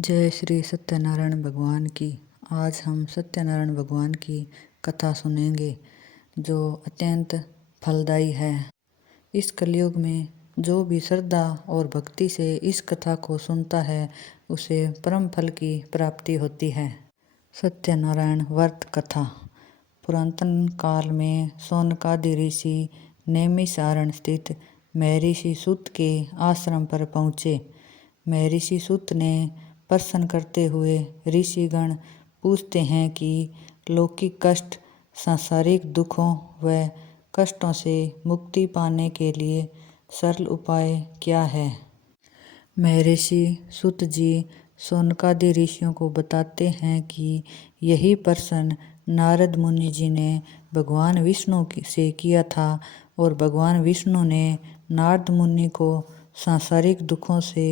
जय श्री सत्यनारायण भगवान की। आज हम सत्यनारायण भगवान की कथा सुनेंगे जो अत्यंत फलदायी है। इस कलयुग में जो भी श्रद्धा और भक्ति से इस कथा को सुनता है उसे परम फल की प्राप्ति होती है। सत्यनारायण व्रत कथा। पुरातन काल में सौनकादि ऋषि नैमिषारण्य स्थित महर्षि सूत के आश्रम पर पहुँचे। महर्षि सूत ने प्रश्न करते हुए ऋषिगण पूछते हैं कि लौकिक कष्ट, सांसारिक दुखों व कष्टों से मुक्ति पाने के लिए सरल उपाय क्या है। महर्षि सूत जी सौनकादि ऋषियों को बताते हैं कि यही प्रश्न नारद मुनि जी ने भगवान विष्णु से किया था और भगवान विष्णु ने नारद मुनि को सांसारिक दुखों से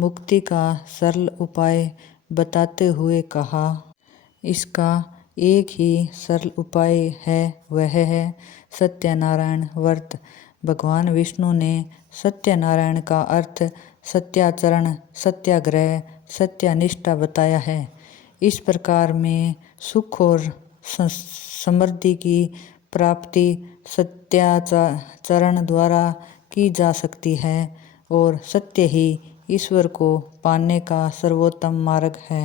मुक्ति का सरल उपाय बताते हुए कहा, इसका एक ही सरल उपाय है, वह है सत्यनारायण व्रत। भगवान विष्णु ने सत्यनारायण का अर्थ सत्याचरण, सत्याग्रह, सत्यानिष्ठा बताया है। इस प्रकार में सुख और समृद्धि की प्राप्ति सत्याचरण द्वारा की जा सकती है और सत्य ही ईश्वर को पाने का सर्वोत्तम मार्ग है।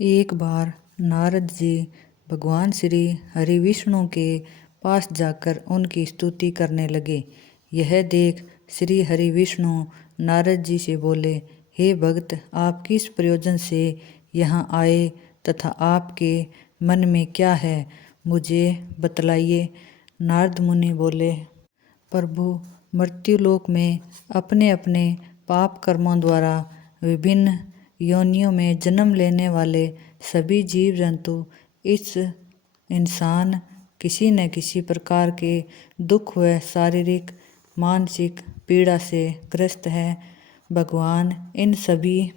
एक बार नारद जी भगवान श्री हरि विष्णु के पास जाकर उनकी स्तुति करने लगे। यह देख श्री हरि विष्णु नारद जी से बोले, हे भक्त, आप किस प्रयोजन से यहाँ आए तथा आपके मन में क्या है, मुझे बतलाइए। नारद मुनि बोले, प्रभु, मृत्युलोक में अपने अपने पाप कर्मों द्वारा विभिन्न योनियों में जन्म लेने वाले सभी जीव जंतु इस इंसान किसी न किसी प्रकार के दुख व शारीरिक मानसिक पीड़ा से ग्रस्त है। भगवान, इन सभी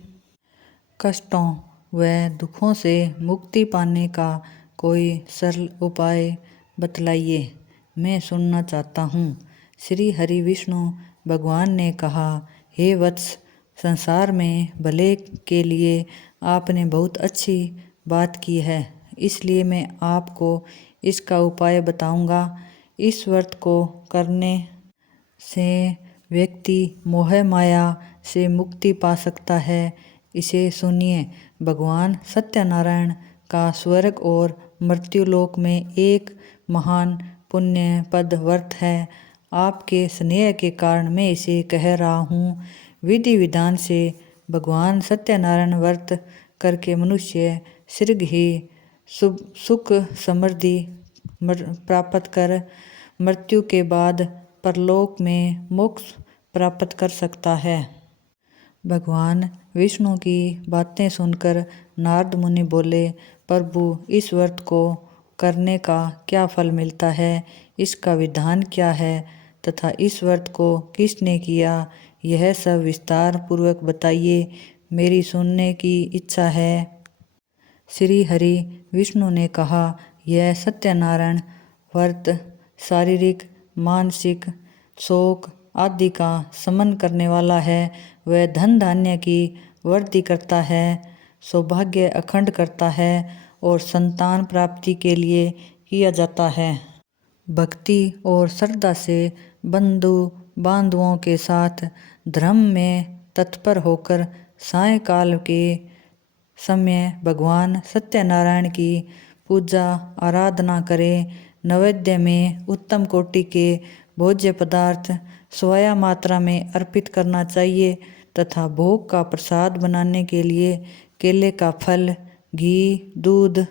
कष्टों व दुखों से मुक्ति पाने का कोई सरल उपाय बतलाइए, मैं सुनना चाहता हूँ। श्री हरि विष्णु भगवान ने कहा, हे वत्स, संसार में भले के लिए आपने बहुत अच्छी बात की है, इसलिए मैं आपको इसका उपाय बताऊंगा। इस व्रत को करने से व्यक्ति मोह माया से मुक्ति पा सकता है। इसे सुनिए। भगवान सत्यनारायण का स्वर्ग और मृत्युलोक में एक महान पुण्य पद व्रत है। आपके स्नेह के कारण मैं इसे कह रहा हूँ। विधि विधान से भगवान सत्यनारायण व्रत करके मनुष्य शीघ्र ही सुख समृद्धि प्राप्त कर मृत्यु के बाद परलोक में मोक्ष प्राप्त कर सकता है। भगवान विष्णु की बातें सुनकर नारद मुनि बोले, प्रभु, इस व्रत को करने का क्या फल मिलता है, इसका विधान क्या है तथा इस व्रत को किसने किया, यह सब विस्तार पूर्वक बताइए, मेरी सुनने की इच्छा है। श्री हरि विष्णु ने कहा, यह सत्यनारायण व्रत शारीरिक मानसिक शोक आदि का शमन करने वाला है। वह धन धान्य की वृद्धि करता है, सौभाग्य अखंड करता है और संतान प्राप्ति के लिए किया जाता है। भक्ति और श्रद्धा से बंधु बांधवों के साथ धर्म में तत्पर होकर सायंकाल के समय भगवान सत्यनारायण की पूजा आराधना करें। नैवेद्य में उत्तम कोटि के भोज्य पदार्थ स्वाया मात्रा में अर्पित करना चाहिए तथा भोग का प्रसाद बनाने के लिए केले का फल, घी, दूध,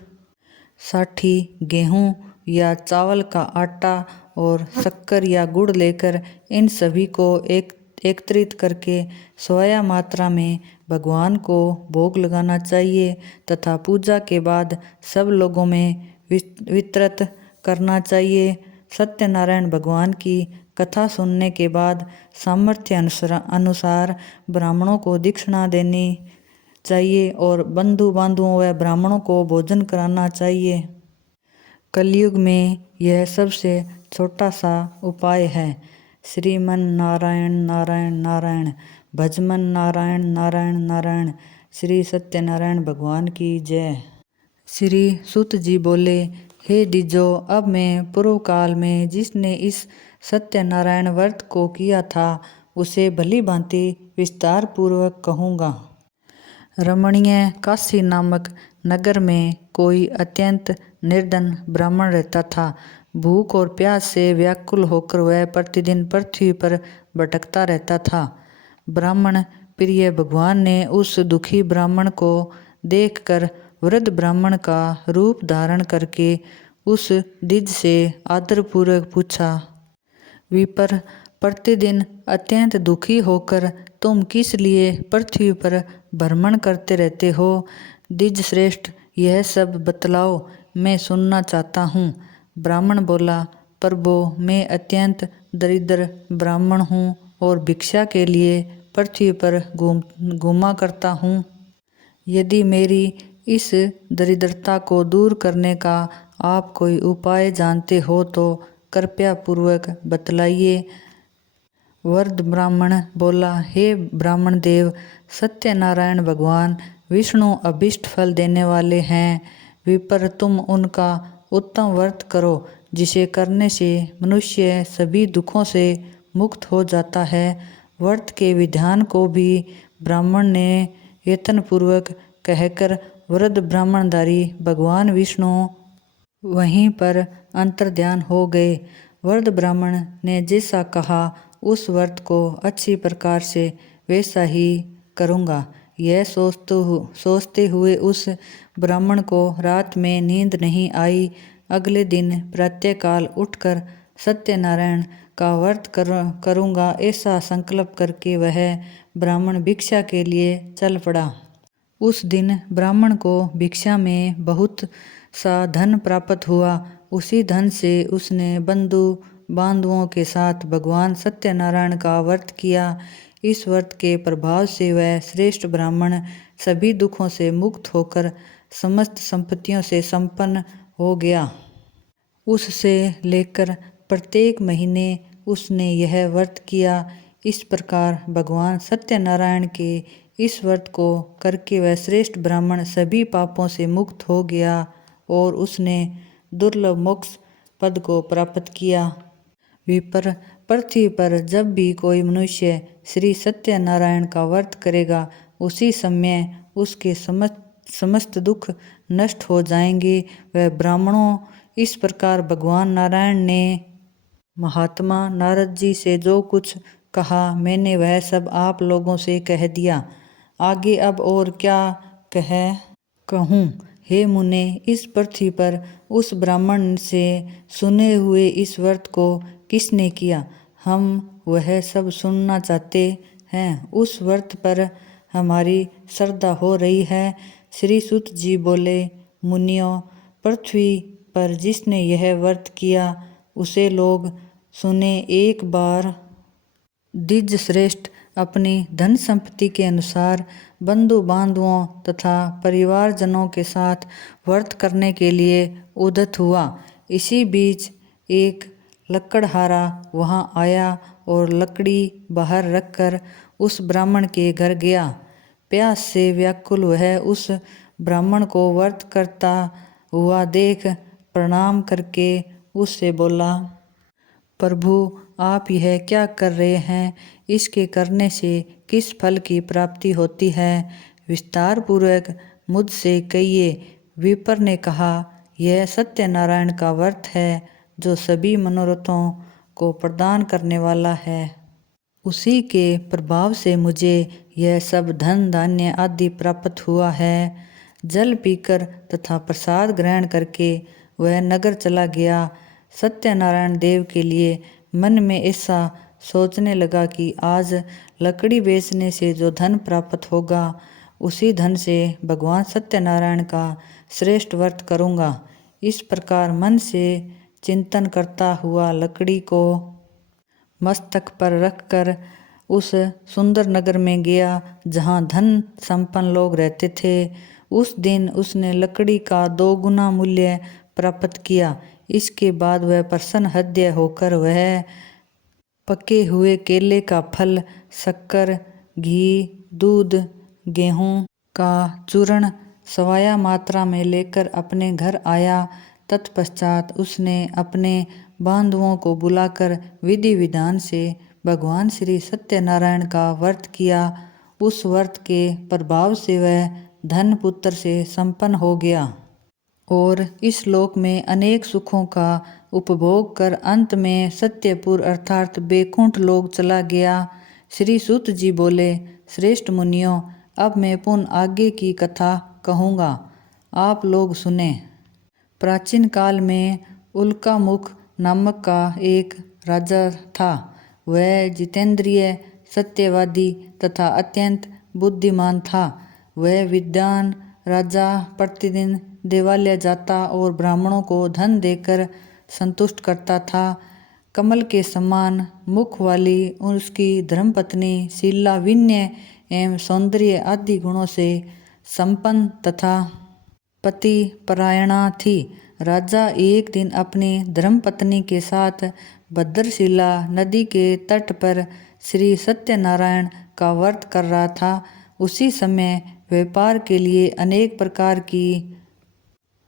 साठी, गेहूँ या चावल का आटा और शक्कर या गुड़ लेकर इन सभी को एकत्रित करके स्वाया मात्रा में भगवान को भोग लगाना चाहिए तथा पूजा के बाद सब लोगों में वितरित करना चाहिए। सत्यनारायण भगवान की कथा सुनने के बाद सामर्थ्य अनुसार ब्राह्मणों को दक्षिणा देनी चाहिए और बंधु बांधवों व ब्राह्मणों को भोजन कराना चाहिए। कलयुग में यह सबसे छोटा सा उपाय है। श्रीमन नारायण नारायण नारायण, भजमन नारायण नारायण नारायण, श्री सत्यनारायण भगवान की जय। श्री सूत जी बोले, हे द्विजो, अब मैं पूर्व काल में जिसने इस सत्यनारायण व्रत को किया था उसे भली भांति विस्तार पूर्वक कहूँगा। रमणीय काशी नामक नगर में कोई अत्यंत निर्धन ब्राह्मण रहता था। भूख और प्यास से व्याकुल होकर वह प्रतिदिन पृथ्वी पर भटकता रहता था। ब्राह्मण प्रिय भगवान ने उस दुखी ब्राह्मण को देखकर वृद्ध ब्राह्मण का रूप धारण करके उस द्विज से आदरपूर्वक पूछा, विपर, प्रतिदिन अत्यंत दुखी होकर तुम किस लिए पृथ्वी पर भ्रमण करते रहते हो? द्विज श्रेष्ठ, यह सब बतलाओ, मैं सुनना चाहता हूँ। ब्राह्मण बोला, प्रभो, मैं अत्यंत दरिद्र ब्राह्मण हूँ और भिक्षा के लिए पृथ्वी पर घूमा करता हूँ। यदि मेरी इस दरिद्रता को दूर करने का आप कोई उपाय जानते हो तो कृपया पूर्वक बतलाइए। वृद्ध ब्राह्मण बोला, हे ब्राह्मण देव, सत्यनारायण भगवान विष्णु अभीष्ट फल देने वाले हैं। विपर, तुम उनका उत्तम व्रत करो जिसे करने से मनुष्य सभी दुखों से मुक्त हो जाता है। व्रत के विधान को भी ब्राह्मण ने यत्नपूर्वक कहकर वृद्ध ब्राह्मणधारी भगवान विष्णु वहीं पर अंतर्ध्यान हो गए। वृद्ध ब्राह्मण ने जैसा कहा उस व्रत को अच्छी प्रकार से वैसा ही करूँगा। यह सोचते हुए उस ब्राह्मण को रात में नींद नहीं आई। अगले दिन प्रातःकाल उठकर सत्यनारायण का व्रत करूँगा ऐसा संकल्प करके वह ब्राह्मण भिक्षा के लिए चल पड़ा। उस दिन ब्राह्मण को भिक्षा में बहुत सा धन प्राप्त हुआ। उसी धन से उसने बंधु बांधवों के साथ भगवान सत्यनारायण का व्रत किया। इस व्रत के प्रभाव से वह श्रेष्ठ ब्राह्मण सभी दुखों से मुक्त होकर समस्त संपत्तियों से संपन्न हो गया। उससे लेकर प्रत्येक महीने उसने यह व्रत किया। इस प्रकार भगवान सत्यनारायण के इस व्रत को करके वह श्रेष्ठ ब्राह्मण सभी पापों से मुक्त हो गया और उसने दुर्लभ मोक्ष पद को प्राप्त किया। विपर, पृथ्वी पर जब भी कोई मनुष्य श्री सत्यनारायण का व्रत करेगा उसी समय उसके समस्त दुख नष्ट हो जाएंगे। वह ब्राह्मणों, इस प्रकार भगवान नारायण ने महात्मा नारद जी से जो कुछ कहा मैंने वह सब आप लोगों से कह दिया। आगे अब और क्या कहूँ? हे मुने, इस पृथ्वी पर उस ब्राह्मण से सुने हुए इस व्रत को किसने किया, हम वह सब सुनना चाहते हैं। उस व्रत पर हमारी श्रद्धा हो रही है। श्री सूत जी बोले, मुनियों, पृथ्वी पर जिसने यह व्रत किया उसे लोग सुने। एक बार द्विज श्रेष्ठ अपनी धन संपत्ति के अनुसार बंधु बांधवों तथा परिवारजनों के साथ व्रत करने के लिए उद्यत हुआ। इसी बीच एक लकड़हारा वहां आया और लकड़ी बाहर रखकर उस ब्राह्मण के घर गया। प्यास से व्याकुल वह उस ब्राह्मण को व्रत करता हुआ देख प्रणाम करके उससे बोला, प्रभु, आप यह क्या कर रहे हैं? इसके करने से किस फल की प्राप्ति होती है? विस्तार पूर्वक मुझसे कहिए। विपर ने कहा, यह सत्यनारायण का व्रत है जो सभी मनोरथों को प्रदान करने वाला है। उसी के प्रभाव से मुझे यह सब धन धान्य आदि प्राप्त हुआ है। जल पीकर तथा प्रसाद ग्रहण करके वह नगर चला गया। सत्यनारायण देव के लिए मन में ऐसा सोचने लगा कि आज लकड़ी बेचने से जो धन प्राप्त होगा उसी धन से भगवान सत्यनारायण का श्रेष्ठ व्रत करूँगा। इस प्रकार मन से चिंतन करता हुआ लकड़ी को मस्तक पर रखकर उस सुंदर नगर में गया जहाँ धन संपन्न लोग रहते थे। उस दिन उसने लकड़ी का 2 गुना मूल्य प्राप्त किया। इसके बाद वह प्रसन्न हृदय होकर वह पके हुए केले का फल, शक्कर, घी, दूध, गेहूँ का चूर्ण सवाया मात्रा में लेकर अपने घर आया। तत्पश्चात उसने अपने बांधुओं को बुलाकर विधि विधान से भगवान श्री सत्यनारायण का व्रत किया। उस व्रत के प्रभाव से वह धन पुत्र से संपन्न हो गया और इस लोक में अनेक सुखों का उपभोग कर अंत में सत्यपुर अर्थात बैकुंठ लोक चला गया। श्री सूत जी बोले, श्रेष्ठ मुनियों, अब मैं पुनः आगे की कथा कहूँगा, आप लोग सुने। प्राचीन काल में उल्कामुख नामक का एक राजा था। वह जितेंद्रिय, सत्यवादी तथा अत्यंत बुद्धिमान था। वह विद्वान राजा प्रतिदिन देवालय जाता और ब्राह्मणों को धन देकर संतुष्ट करता था। कमल के समान मुख वाली उसकी धर्मपत्नी शीला, विनय एवं सौंदर्य आदि गुणों से संपन्न तथा पति परायणा थी। राजा एक दिन अपनी धर्मपत्नी के साथ भद्रशिला नदी के तट पर श्री सत्यनारायण का व्रत कर रहा था। उसी समय व्यापार के लिए अनेक प्रकार की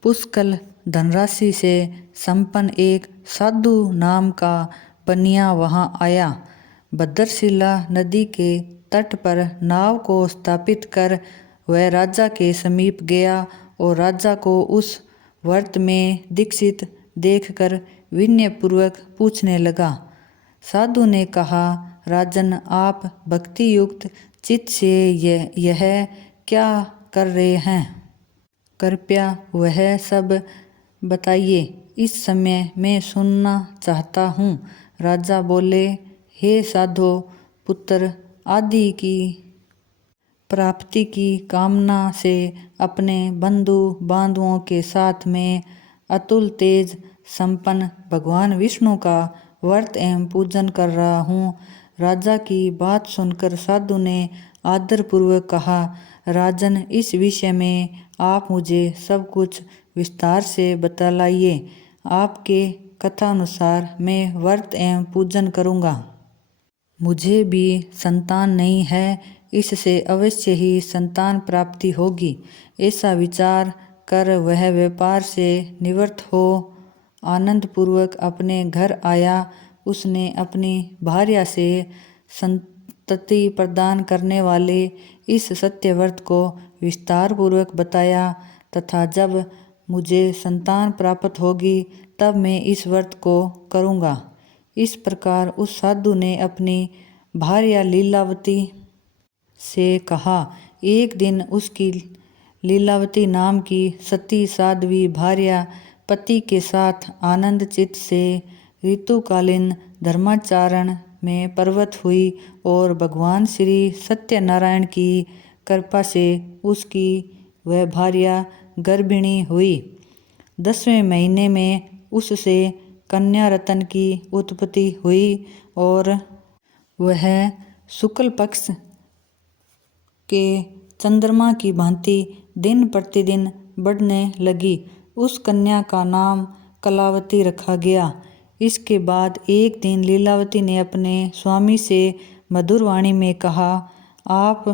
पुष्कल धनराशि से संपन्न एक साधु नाम का बनिया वहां आया। भद्रशिला नदी के तट पर नाव को स्थापित कर वह राजा के समीप गया और राजा को उस व्रत में दीक्षित देखकर विनयपूर्वक पूछने लगा। साधु ने कहा, राजन, आप भक्ति युक्त चित्त से यह क्या कर रहे हैं? कृपया वह सब बताइए, इस समय मैं सुनना चाहता हूँ। राजा बोले, हे साधो पुत्र, आदि की प्राप्ति की कामना से अपने बंधु बांधवों के साथ में अतुल तेज संपन्न भगवान विष्णु का व्रत एवं पूजन कर रहा हूँ। राजा की बात सुनकर साधु ने आदरपूर्वक कहा, राजन, इस विषय में आप मुझे सब कुछ विस्तार से बतलाइए। आपके कथानुसार मैं व्रत एवं पूजन करूँगा। मुझे भी संतान नहीं है, इससे अवश्य ही संतान प्राप्ति होगी। ऐसा विचार कर वह व्यापार से निवृत्त हो आनंदपूर्वक अपने घर आया। उसने अपनी भार्या से संतति प्रदान करने वाले इस सत्यव्रत को विस्तार पूर्वक बताया तथा जब मुझे संतान प्राप्त होगी तब मैं इस व्रत को करूँगा। इस प्रकार उस साधु ने अपनी भार्या लीलावती से कहा। एक दिन उसकी लीलावती नाम की सती साध्वी भार्या पति के साथ आनंद चित्त से ऋतुकालीन धर्माचरण में प्रवृत्त हुई और भगवान श्री सत्यनारायण की कृपा से उसकी वह भार्या गर्भिणी हुई। 10वें महीने में उससे कन्या रत्न की उत्पत्ति हुई और वह शुक्ल पक्ष के चंद्रमा की भांति दिन प्रतिदिन बढ़ने लगी। उस कन्या का नाम कलावती रखा गया। इसके बाद एक दिन लीलावती ने अपने स्वामी से मधुर वाणी में कहा, आप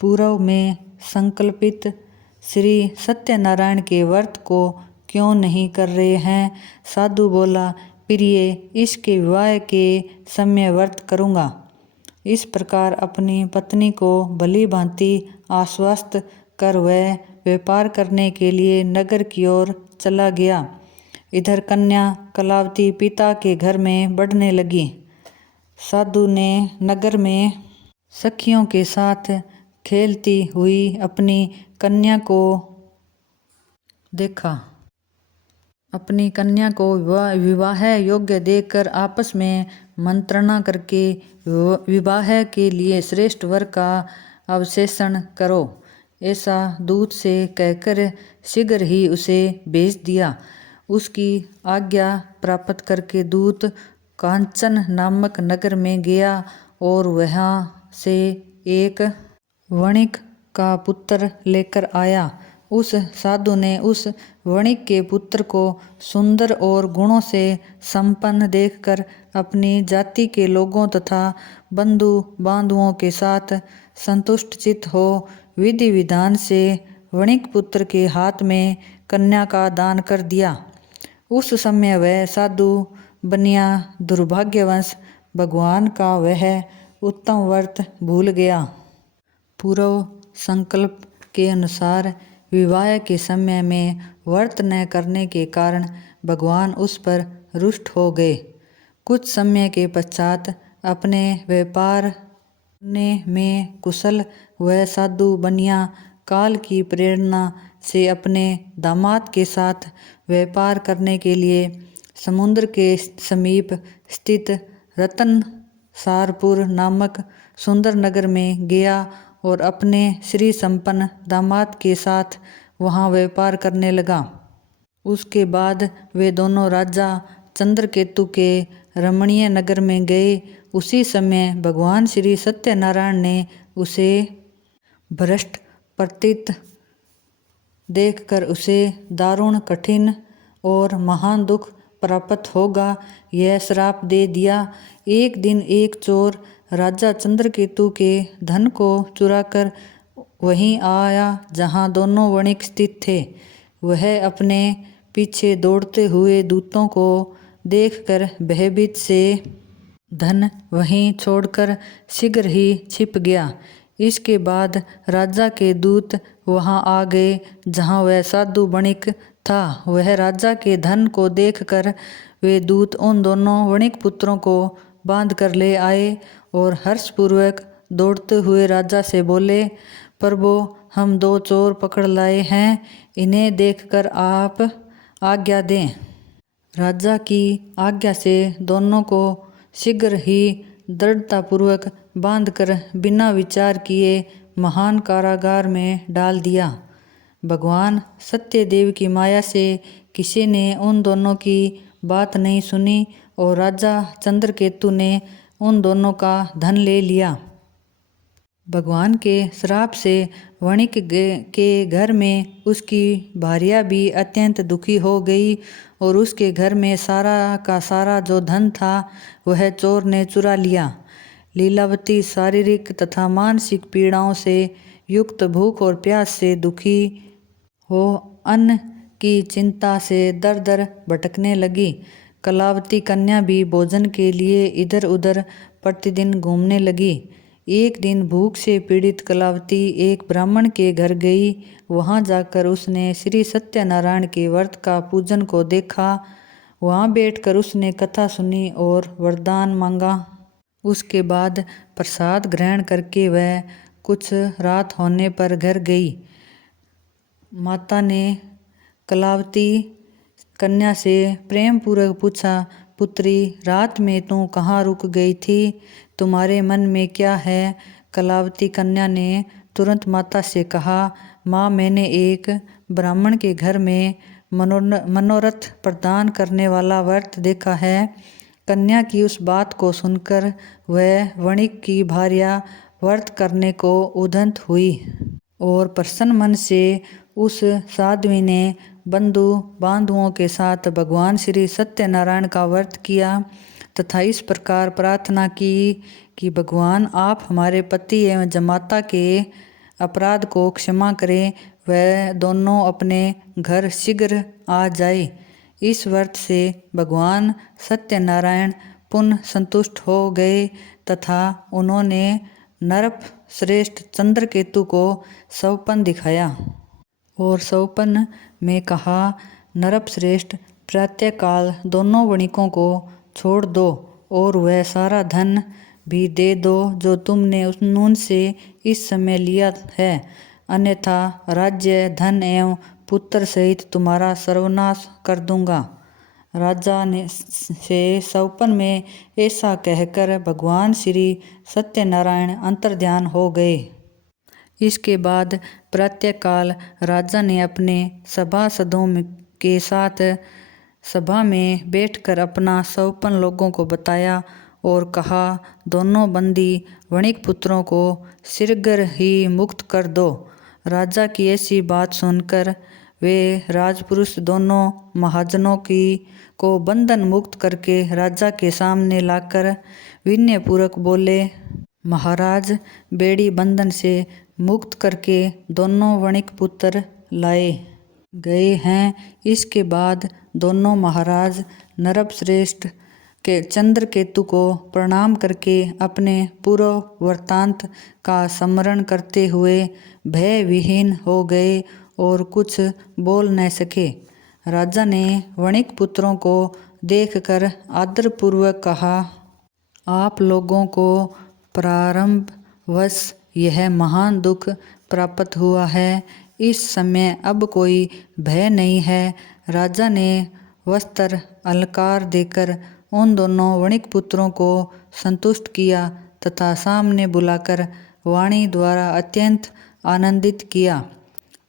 पूर्व में संकल्पित श्री सत्यनारायण के व्रत को क्यों नहीं कर रहे हैं? साधु बोला, प्रिय, इसके विवाह के समय व्रत करूँगा। इस प्रकार अपनी पत्नी को भली भांति आश्वस्त कर वह व्यापार करने के लिए नगर की ओर चला गया। इधर कन्या कलावती पिता के घर में बढ़ने लगी। साधु ने नगर में सखियों के साथ खेलती हुई अपनी कन्या को देखा। अपनी कन्या को विवाह योग्य देखकर आपस में मंत्रणा करके विवाह के लिए श्रेष्ठ वर का अवशेषण करो, ऐसा दूत से कहकर शीघ्र ही उसे भेज दिया। उसकी आज्ञा प्राप्त करके दूत कांचन नामक नगर में गया और वहां से एक वणिक का पुत्र लेकर आया। उस साधु ने उस वणिक के पुत्र को सुंदर और गुणों से संपन्न देखकर अपनी जाति के लोगों तथा बंधु बांधुओं के साथ संतुष्ट चित्त हो विधि विधान से वणिक पुत्र के हाथ में कन्या का दान कर दिया। उस समय वह साधु बनिया दुर्भाग्यवश भगवान का वह उत्तम व्रत भूल गया। पूर्व संकल्प के अनुसार विवाह के समय में व्रत न करने के कारण भगवान उस पर रुष्ट हो गए। कुछ समय के पश्चात अपने व्यापार करने में कुशल वह साधु बनिया काल की प्रेरणा से अपने दामाद के साथ व्यापार करने के लिए समुद्र के समीप स्थित रतनसारपुर नामक सुंदर नगर में गया और अपने श्री संपन्न दामाद के साथ वहां व्यापार करने लगा। उसके बाद वे दोनों राजा चंद्रकेतु के रमणीय नगर में गए। उसी समय भगवान श्री सत्यनारायण ने उसे भ्रष्ट प्रतीत देखकर उसे दारुण कठिन और महान दुख प्राप्त होगा यह श्राप दे दिया। एक दिन एक चोर राजा चंद्रकेतु के धन को चुराकर वहीं आया जहां दोनों वणिक स्थित थे। वह अपने पीछे दौड़ते हुए दूतों को देखकर भयभीत से धन वहीं छोड़कर शीघ्र ही छिप गया। इसके बाद राजा के दूत वहां आ गए जहां वह साधु वणिक था। वह राजा के धन को देखकर वे दूत उन दोनों वणिक पुत्रों को बांध कर ले आए और हर्षपूर्वक दौड़ते हुए राजा से बोले, प्रभु हम दो चोर पकड़ लाए हैं, इन्हें देखकर आप आज्ञा दें। राजा की आज्ञा से दोनों को शीघ्र ही दृढ़तापूर्वक बांधकर बिना विचार किए महान कारागार में डाल दिया। भगवान सत्यदेव की माया से किसी ने उन दोनों की बात नहीं सुनी और राजा चंद्रकेतु ने उन दोनों का धन ले लिया। भगवान के श्राप से वणिक के घर में उसकी भार्या भी अत्यंत दुखी हो गई और उसके घर में सारा का सारा जो धन था वह चोर ने चुरा लिया। लीलावती शारीरिक तथा मानसिक पीड़ाओं से युक्त भूख और प्यास से दुखी हो अन्न की चिंता से दर दर भटकने लगी। कलावती कन्या भी भोजन के लिए इधर उधर प्रतिदिन घूमने लगी। एक दिन भूख से पीड़ित कलावती एक ब्राह्मण के घर गई। वहां जाकर उसने श्री सत्यनारायण के व्रत का पूजन को देखा। वहां बैठकर उसने कथा सुनी और वरदान मांगा। उसके बाद प्रसाद ग्रहण करके वह कुछ रात होने पर घर गई। माता ने कलावती कन्या से प्रेम पूर्वक पूछा, पुत्री रात में तू कहाँ रुक गई थी? तुम्हारे मन में क्या है? कलावती कन्या ने तुरंत माता से कहा, माँ मैंने एक ब्राह्मण के घर में मनोरथ प्रदान करने वाला व्रत देखा है। कन्या की उस बात को सुनकर वह वणिक की भार्या व्रत करने को उद्यत हुई और प्रसन्न मन से उस साध्वी ने बंधु बांधुओं के साथ भगवान श्री सत्यनारायण का व्रत किया तथा इस प्रकार प्रार्थना की कि भगवान आप हमारे पति एवं जमाता के अपराध को क्षमा करें, वह दोनों अपने घर शीघ्र आ जाए। इस व्रत से भगवान सत्यनारायण पुनः संतुष्ट हो गए तथा उन्होंने नरप श्रेष्ठ चंद्रकेतु को स्वप्न दिखाया और स्वप्न में कहा, नरप श्रेष्ठ प्रातःकाल दोनों वणिकों को छोड़ दो और वह सारा धन भी दे दो जो तुमने उनसे इस समय लिया है, अन्यथा राज्य धन एवं पुत्र सहित तुम्हारा सर्वनाश कर दूंगा। राजा ने से स्वप्न में ऐसा कहकर भगवान श्री सत्यनारायण अंतर्ध्यान हो गए। इसके बाद प्रातःकाल राजा ने अपने सभासदों के साथ सभा में बैठकर अपना स्वप्न लोगों को बताया और कहा, दोनों बंदी वणिक पुत्रों को शीघ्र ही मुक्त कर दो। राजा की ऐसी बात सुनकर वे राजपुरुष दोनों महाजनों को बंधन मुक्त करके राजा के सामने लाकर विनयपूर्वक बोले, महाराज बेड़ी बंधन से मुक्त करके दोनों वणिक पुत्र लाए गए हैं। इसके बाद दोनों महाराज नरपश्रेष्ठ के चंद्रकेतु को प्रणाम करके अपने पूर्व वृत्तांत का स्मरण करते हुए भय विहीन हो गए और कुछ बोल न सके। राजा ने वणिक पुत्रों को देखकर आदरपूर्वक कहा, आप लोगों को प्रारंभवश यह महान दुख प्राप्त हुआ है। इस समय अब कोई भय नहीं है। राजा ने वस्त्र अलंकार देकर उन दोनों वणिक पुत्रों को संतुष्ट किया तथा सामने बुलाकर वाणी द्वारा अत्यंत आनंदित किया।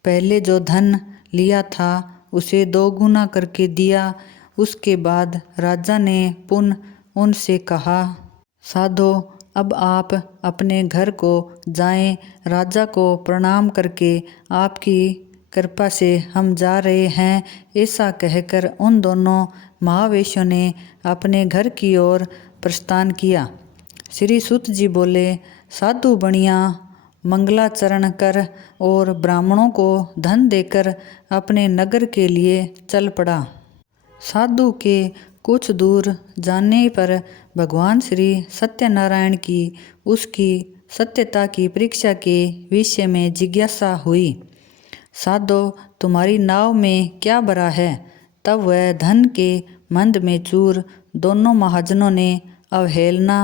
पहले जो धन लिया था उसे 2 गुना करके दिया। उसके बाद राजा ने पुनः उनसे कहा, साधो अब आप अपने घर को जाएं। राजा को प्रणाम करके आपकी कृपा से हम जा रहे हैं। ऐसा कहकर उन दोनों महावेश्यों ने अपने घर की ओर प्रस्थान किया। श्री सूत जी बोले, साधु बनिया मंगलाचरण कर और ब्राह्मणों को धन देकर अपने नगर के लिए चल पड़ा। साधु के कुछ दूर जाने पर भगवान श्री सत्यनारायण की उसकी सत्यता की परीक्षा के विषय में जिज्ञासा हुई। साधो तुम्हारी नाव में क्या भरा है? तब वह धन के मंद में चूर दोनों महाजनों ने अवहेलना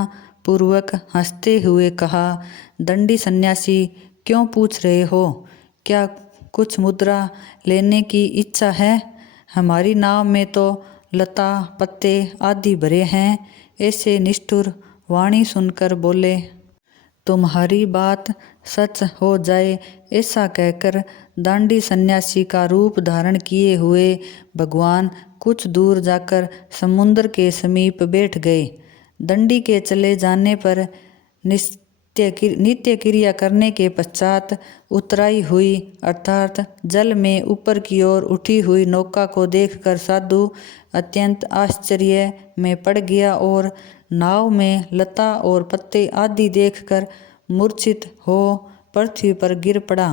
पूर्वक हंसते हुए कहा, दंडी सन्यासी क्यों पूछ रहे हो? क्या कुछ मुद्रा लेने की इच्छा है? हमारी नाव में तो लता पत्ते आदि भरे हैं। ऐसे निष्ठुर वाणी सुनकर बोले, तुम्हारी बात सच हो जाए। ऐसा कहकर दांडी सन्यासी का रूप धारण किए हुए भगवान कुछ दूर जाकर समुद्र के समीप बैठ गए। दंडी के चले जाने पर नित्य क्रिया करने के पश्चात उतराई हुई अर्थात जल में ऊपर की ओर उठी हुई नौका को देखकर साधु अत्यंत आश्चर्य में पड़ गया और नाव में लता और पत्ते आदि देखकर मूर्छित हो पृथ्वी पर गिर पड़ा।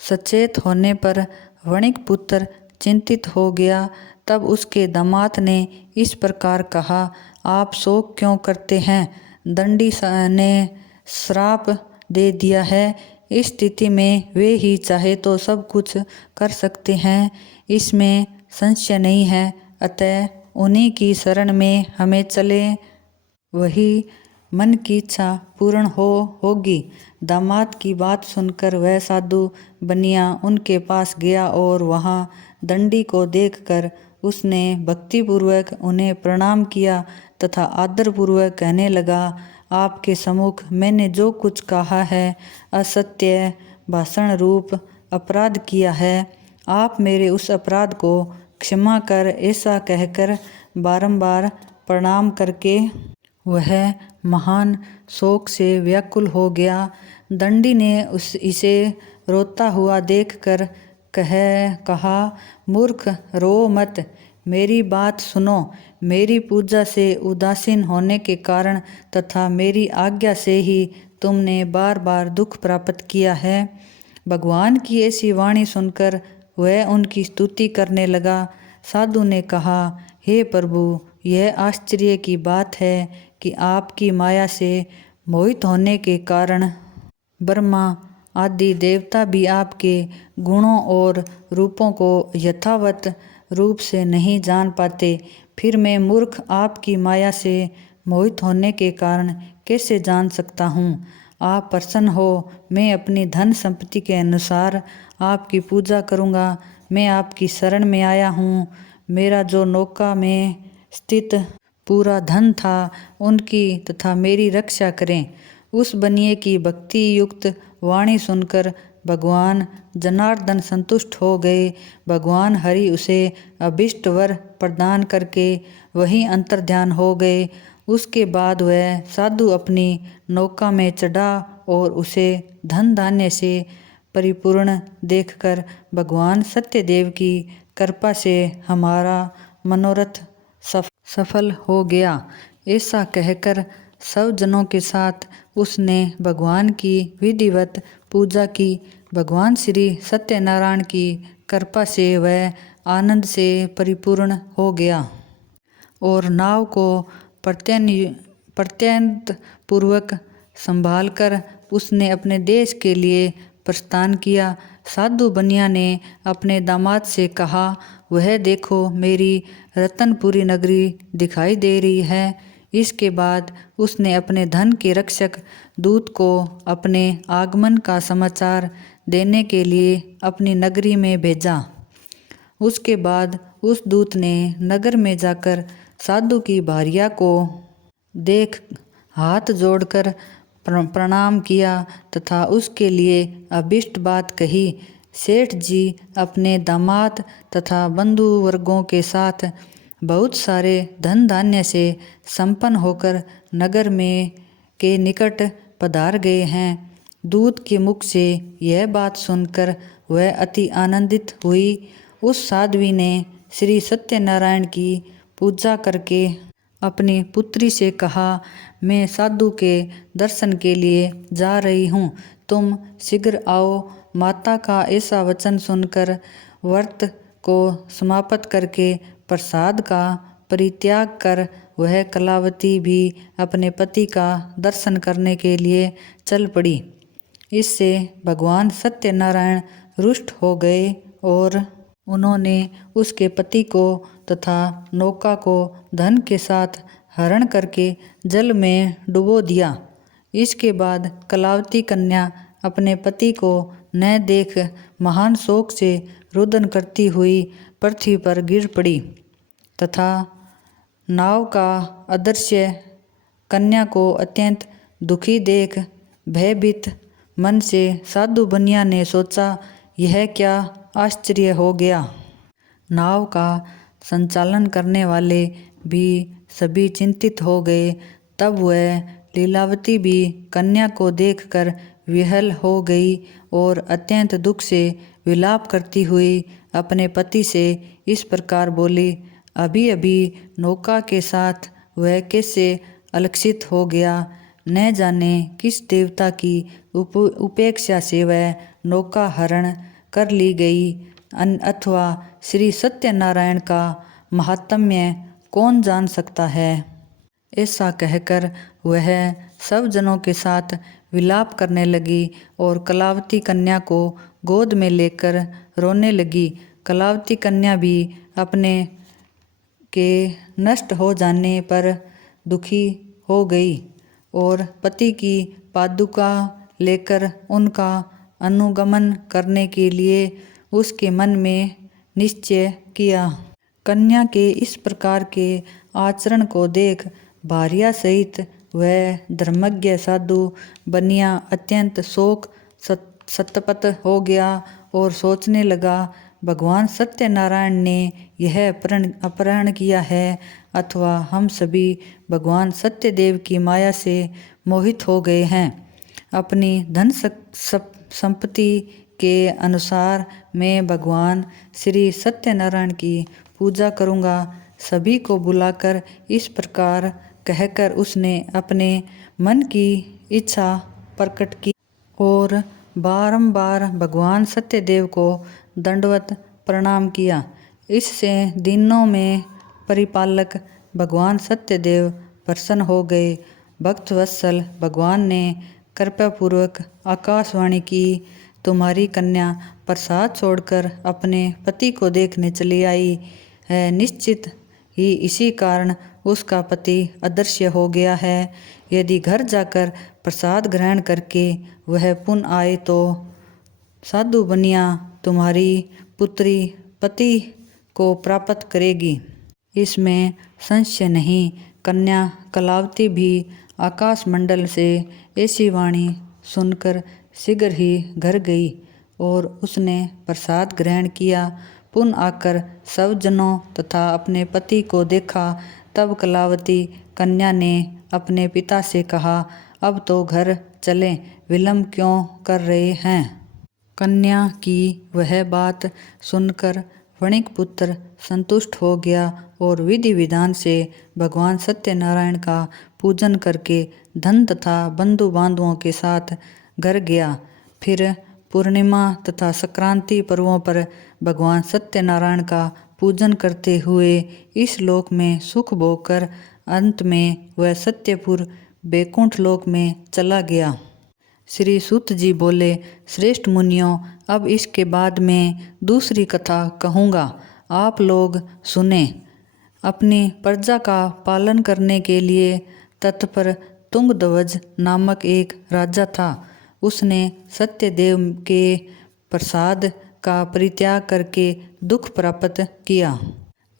सचेत होने पर वणिक पुत्र चिंतित हो गया। तब उसके दामाद ने इस प्रकार कहा, आप शोक क्यों करते हैं? दंडी ने श्राप दे दिया है। इस स्थिति में वे ही चाहे तो सब कुछ कर सकते हैं, इसमें संशय नहीं है। अतः उन्हीं की शरण में हमें चले, वही मन की इच्छा पूर्ण होगी। दामाद की बात सुनकर वह साधु बनिया उनके पास गया और वहाँ दंडी को देखकर उसने भक्तिपूर्वक उन्हें प्रणाम किया तथा आदरपूर्वक कहने लगा, आपके सम्मुख मैंने जो कुछ कहा है असत्य भाषण रूप अपराध किया है। आप मेरे उस अपराध को क्षमा कर। ऐसा कहकर बारंबार प्रणाम करके वह महान शोक से व्याकुल हो गया। दंडी ने इसे रोता हुआ देखकर कहा, मूर्ख रो मत, मेरी बात सुनो। मेरी पूजा से उदासीन होने के कारण तथा मेरी आज्ञा से ही तुमने बार बार दुख प्राप्त किया है। भगवान की ऐसी वाणी सुनकर वह उनकी स्तुति करने लगा। साधु ने कहा, हे प्रभु, यह आश्चर्य की बात है कि आपकी माया से मोहित होने के कारण ब्रह्मा आदि देवता भी आपके गुणों और रूपों को यथावत रूप से नहीं जान पाते। फिर मैं मूर्ख आपकी माया से मोहित होने के कारण कैसे जान सकता हूँ? आप प्रसन्न हो, मैं अपनी धन संपत्ति के अनुसार आपकी पूजा करूँगा। मैं आपकी शरण में आया हूँ। मेरा जो नौका में स्थित पूरा धन था उनकी तथा मेरी रक्षा करें। उस बनिए की भक्ति युक्त वाणी सुनकर भगवान जनार्दन संतुष्ट हो गए। भगवान हरि उसे अभिष्ट वर प्रदान करके वहीं अंतर्ध्यान हो गए। उसके बाद वह साधु अपनी नौका में चढ़ा और उसे धन धान्य से परिपूर्ण देखकर भगवान सत्यदेव की कृपा से हमारा मनोरथ सफल हो गया। ऐसा कहकर सब जनों के साथ उसने भगवान की विधिवत पूजा की। भगवान श्री सत्यनारायण की कृपा से वह आनंद से परिपूर्ण हो गया और नाव को प्रत्यंत पूर्वक संभालकर उसने अपने देश के लिए प्रस्थान किया। साधु बनिया ने अपने दामाद से कहा, वह देखो मेरी रतनपुरी नगरी दिखाई दे रही है। इसके बाद उसने अपने धन के रक्षक दूत को अपने आगमन का समाचार देने के लिए अपनी नगरी में भेजा। उसके बाद उस दूत ने नगर में जाकर साधु की भार्या को देख हाथ जोड़कर प्रणाम किया तथा उसके लिए अभिष्ट बात कही। सेठ जी अपने दामाद तथा बंधु वर्गों के साथ बहुत सारे धन धान्य से संपन्न होकर नगर में के निकट पधार गए हैं। दूत के मुख से यह बात सुनकर वह अति आनंदित हुई। उस साध्वी ने श्री सत्यनारायण की पूजा करके अपनी पुत्री से कहा, मैं साधु के दर्शन के लिए जा रही हूँ, तुम शीघ्र आओ। माता का ऐसा वचन सुनकर व्रत को समाप्त करके प्रसाद का परित्याग कर वह कलावती भी अपने पति का दर्शन करने के लिए चल पड़ी। इससे भगवान सत्यनारायण रुष्ट हो गए और उन्होंने उसके पति को तथा नौका को धन के साथ हरण करके जल में डुबो दिया। इसके बाद कलावती कन्या अपने पति को न देख महान शोक से रुदन करती हुई पृथ्वी पर गिर पड़ी तथा नाव का अदृश्य कन्या को अत्यंत दुखी देख भयभीत मन से साधु बनिया ने सोचा, यह क्या आश्चर्य हो गया। नाव का संचालन करने वाले भी सभी चिंतित हो गए। तब वह लीलावती भी कन्या को देखकर विह्वल हो गई और अत्यंत दुख से विलाप करती हुई अपने पति से इस प्रकार बोली, अभी अभी नौका के साथ वह कैसे अलक्षित हो गया। न जाने किस देवता की उपेक्षा से वह नौका हरण कर ली गई, अथवा श्री सत्यनारायण का महात्म्य कौन जान सकता है। ऐसा कहकर वह सब जनों के साथ विलाप करने लगी और कलावती कन्या को गोद में लेकर रोने लगी। कलावती कन्या भी अपने के नष्ट हो जाने पर दुखी हो गई और पति की पादुका लेकर उनका अनुगमन करने के लिए उसके मन में निश्चय किया। कन्या के इस प्रकार के आचरण को देख भार्या सहित वह धर्मज्ञ साधु बनिया अत्यंत शोक संतप्त हो गया और सोचने लगा, भगवान सत्यनारायण ने यह अपहरण किया है अथवा हम सभी भगवान सत्यदेव की माया से मोहित हो गए हैं। अपनी धन संपत्ति के अनुसार मैं भगवान श्री सत्यनारायण की पूजा करूँगा। सभी को बुलाकर इस प्रकार कहकर उसने अपने मन की इच्छा प्रकट की और बारंबार भगवान सत्यदेव को दंडवत प्रणाम किया। इससे दिनों में परिपालक भगवान सत्यदेव प्रसन्न हो गए। भक्तवत्सल भगवान ने कृपापूर्वक आकाशवाणी की, तुम्हारी कन्या प्रसाद छोड़कर अपने पति को देखने चली आई है। निश्चित ही इसी कारण उसका पति अदृश्य हो गया है। यदि घर जाकर प्रसाद ग्रहण करके वह पुनः आए तो साधु बनिया तुम्हारी पुत्री पति को प्राप्त करेगी, इसमें संशय नहीं। कन्या कलावती भी आकाश मंडल से ऐसी वाणी सुनकर शीघ्र ही घर गई और उसने प्रसाद ग्रहण किया। पुनः आकर सब जनों तथा अपने पति को देखा। तब कलावती कन्या ने अपने पिता से कहा, अब तो घर चलें, विलंब क्यों कर रहे हैं। कन्या की वह बात सुनकर वणिक पुत्र संतुष्ट हो गया और विधि विधान से भगवान सत्यनारायण का पूजन करके धन तथा बंधु बांधवों के साथ घर गया। फिर पूर्णिमा तथा संक्रांति पर्वों पर भगवान सत्यनारायण का पूजन करते हुए इस लोक में सुख भोग कर अंत में वह सत्यपुर बैकुंठ लोक में चला गया। श्री सूत जी बोले, श्रेष्ठ मुनियों, अब इसके बाद मैं दूसरी कथा कहूँगा, आप लोग सुने। अपनी प्रजा का पालन करने के लिए तत्पर तुंगध्वज नामक एक राजा था। उसने सत्यदेव के प्रसाद का परित्याग करके दुख प्राप्त किया।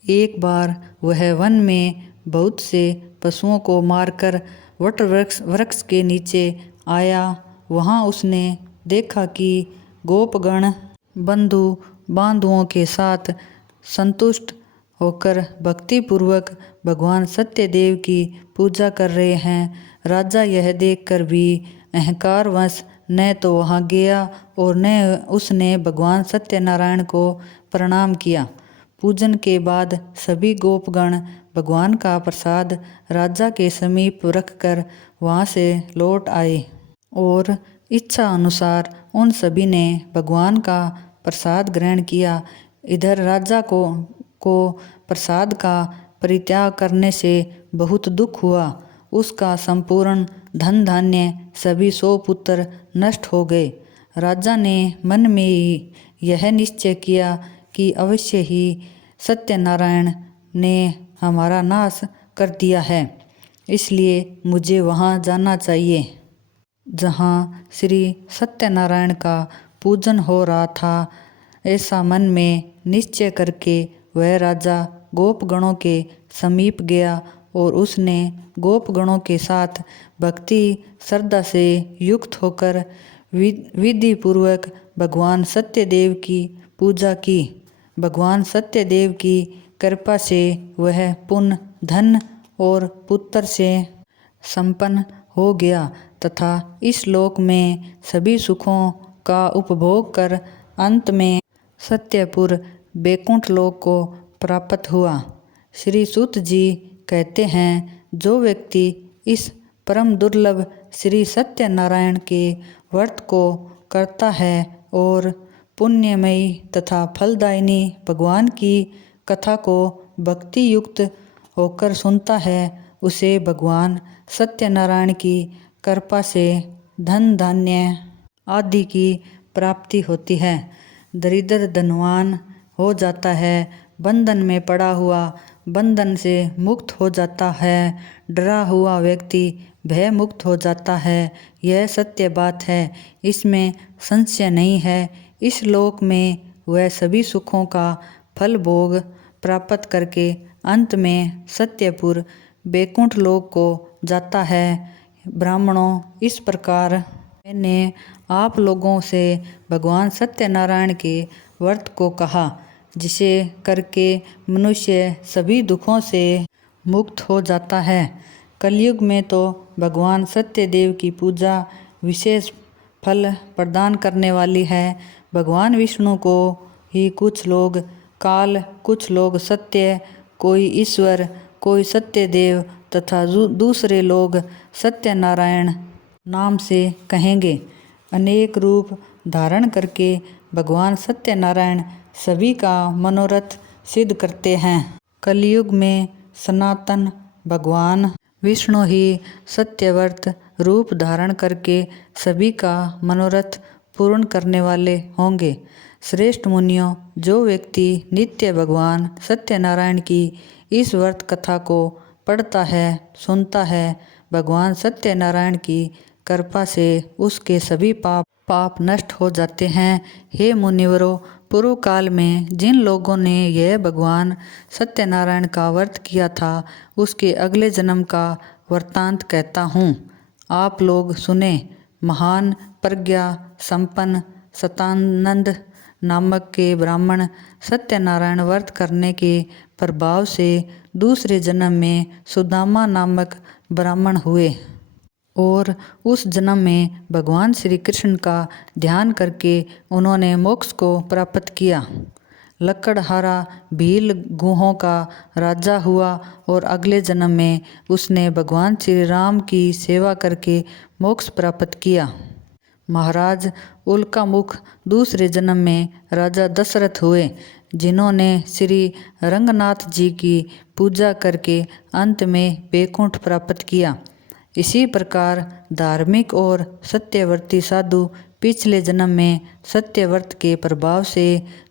एक बार वह वन में बहुत से पशुओं को मारकर वृक्ष के नीचे आया। वहाँ उसने देखा कि गोपगण बंधु बांधुओं के साथ संतुष्ट होकर भक्तिपूर्वक भगवान सत्यदेव की पूजा कर रहे हैं। राजा यह देखकर भी अहंकारवश न तो वहाँ गया और न उसने भगवान सत्यनारायण को प्रणाम किया। पूजन के बाद सभी गोपगण भगवान का प्रसाद राजा के समीप रखकर वहाँ से लौट आए और इच्छा अनुसार उन सभी ने भगवान का प्रसाद ग्रहण किया। इधर राजा को प्रसाद का परित्याग करने से बहुत दुख हुआ। उसका संपूर्ण धन धान्य सभी 100 पुत्र नष्ट हो गए। राजा ने मन में ही यह निश्चय किया कि अवश्य ही सत्यनारायण ने हमारा नाश कर दिया है, इसलिए मुझे वहाँ जाना चाहिए जहाँ श्री सत्यनारायण का पूजन हो रहा था। ऐसा मन में निश्चय करके वह राजा गोपगणों के समीप गया और उसने गोपगणों के साथ भक्ति श्रद्धा से युक्त होकर विधि पूर्वक भगवान सत्यदेव की पूजा की। भगवान सत्यदेव की कृपा से वह पुण्य धन और पुत्र से संपन्न हो गया तथा इस लोक में सभी सुखों का उपभोग कर अंत में सत्यपुर बैकुंठ लोक को प्राप्त हुआ। श्री सूत जी कहते हैं, जो व्यक्ति इस परम दुर्लभ श्री सत्यनारायण के व्रत को करता है और पुण्यमयी तथा फलदायिनी भगवान की कथा को भक्ति युक्त होकर सुनता है, उसे भगवान सत्यनारायण की कृपा से धन धान्य आदि की प्राप्ति होती है। दरिद्र धनवान हो जाता है, बंधन में पड़ा हुआ बंधन से मुक्त हो जाता है, डरा हुआ व्यक्ति भय मुक्त हो जाता है। यह सत्य बात है, इसमें संशय नहीं है। इस लोक में वह सभी सुखों का फल भोग प्राप्त करके अंत में सत्यपुर बैकुंठ लोक को जाता है। ब्राह्मणों, इस प्रकार मैंने आप लोगों से भगवान सत्यनारायण के व्रत को कहा, जिसे करके मनुष्य सभी दुखों से मुक्त हो जाता है। कलयुग में तो भगवान सत्यदेव की पूजा विशेष फल प्रदान करने वाली है। भगवान विष्णु को ही कुछ लोग काल, कुछ लोग सत्य, कोई ईश्वर, कोई सत्यदेव तथा दूसरे लोग सत्यनारायण नाम से कहेंगे। अनेक रूप धारण करके भगवान सत्यनारायण सभी का मनोरथ सिद्ध करते हैं। कलयुग में सनातन भगवान विष्णु ही सत्यव्रत रूप धारण करके सभी का मनोरथ पूर्ण करने वाले होंगे। श्रेष्ठ मुनियों, जो व्यक्ति नित्य भगवान सत्यनारायण की इस व्रत कथा को पढ़ता है, सुनता है, भगवान सत्यनारायण की कृपा से उसके सभी पाप नष्ट हो जाते हैं। हे मुनिवरों, पूर्व काल में जिन लोगों ने यह भगवान सत्यनारायण का व्रत किया था, उसके अगले जन्म का वृत्तांत कहता हूँ, आप लोग सुने। महान प्रज्ञा संपन्न सतानंद नामक के ब्राह्मण सत्यनारायण व्रत करने के प्रभाव से दूसरे जन्म में सुदामा नामक ब्राह्मण हुए और उस जन्म में भगवान श्री कृष्ण का ध्यान करके उन्होंने मोक्ष को प्राप्त किया। लकड़हारा भील गुहों का राजा हुआ और अगले जन्म में उसने भगवान श्री राम की सेवा करके मोक्ष प्राप्त किया। महाराज उल्कामुख दूसरे जन्म में राजा दशरथ हुए, जिन्होंने श्री रंगनाथ जी की पूजा करके अंत में वैकुंठ प्राप्त किया। इसी प्रकार धार्मिक और सत्यवर्ती साधु पिछले जन्म में सत्यव्रत के प्रभाव से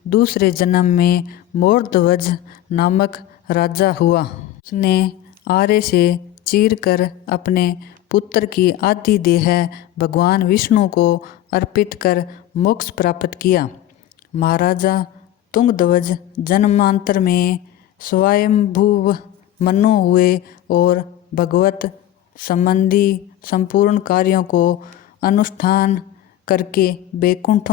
दूसरे जन्म में मोरध्वज नामक राजा हुआ। उसने आरे से चीर कर अपने पुत्र की आधी देह भगवान विष्णु को अर्पित कर मोक्ष प्राप्त किया। महाराजा तुंगध्वज जन्मांतर में स्वयंभू मनु हुए और भगवत संबंधी संपूर्ण कार्यों को अनुष्ठान करके वैकुंठ